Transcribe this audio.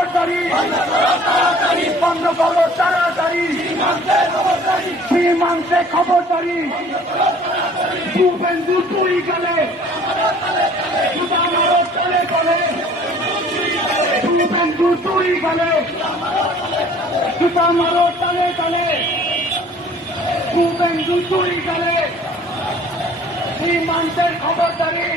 খবরদারি, বন্ধ করো তাড়াতাড়ি, সীমান্তে খবরদারি, শুভেন্দু তুই গেলে আমারও তলে তলে, শুভেন্দু তুই গেলে আমারও তলে তলে, শুভেন্দু তুই গেলে সীমান্তের খবরদারি।